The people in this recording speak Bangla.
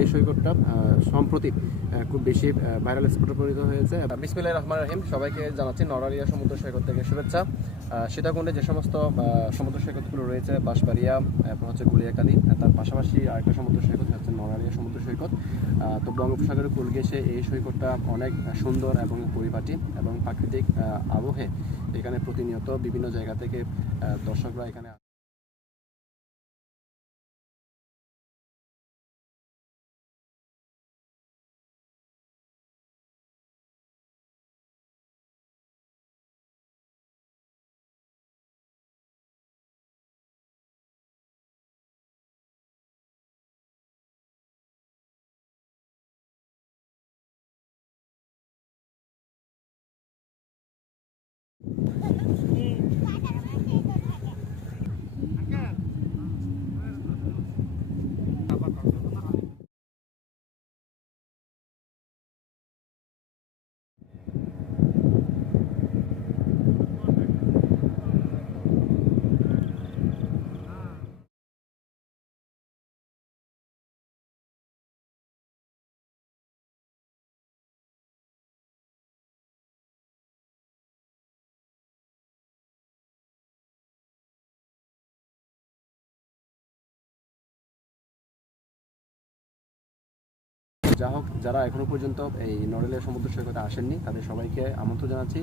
এই সৈকতটা সম্প্রতি খুব বেশি ভাইরাল স্পটে পরিণত হয়েছে। বিসমিল্লাহির রহমানির রহিম, সবাইকে জানাচ্ছি নড়ালিয়া সমুদ্র সৈকত থেকে শুভেচ্ছা। সীতাকুণ্ডে যে সমস্ত সমুদ্র সৈকতগুলো রয়েছে, বাঁশবাড়িয়া, এরপর হচ্ছে গুলিয়াখালী, তার পাশাপাশি আরেকটা সমুদ্র সৈকত হচ্ছে নড়ালিয়া সমুদ্র সৈকত। তো বঙ্গোপসাগরের কূল ঘেঁষে এই সৈকতটা অনেক সুন্দর এবং পরিপাটি এবং প্রাকৃতিক আবহে এখানে প্রতিনিয়ত বিভিন্ন জায়গা থেকে দর্শকরা এখানে যা হোক, যারা এখনো পর্যন্ত এই নড়ালিয়া সমুদ্র সৈকতে আসেননি তাদের সবাইকে আমন্ত্রণ জানাচ্ছি।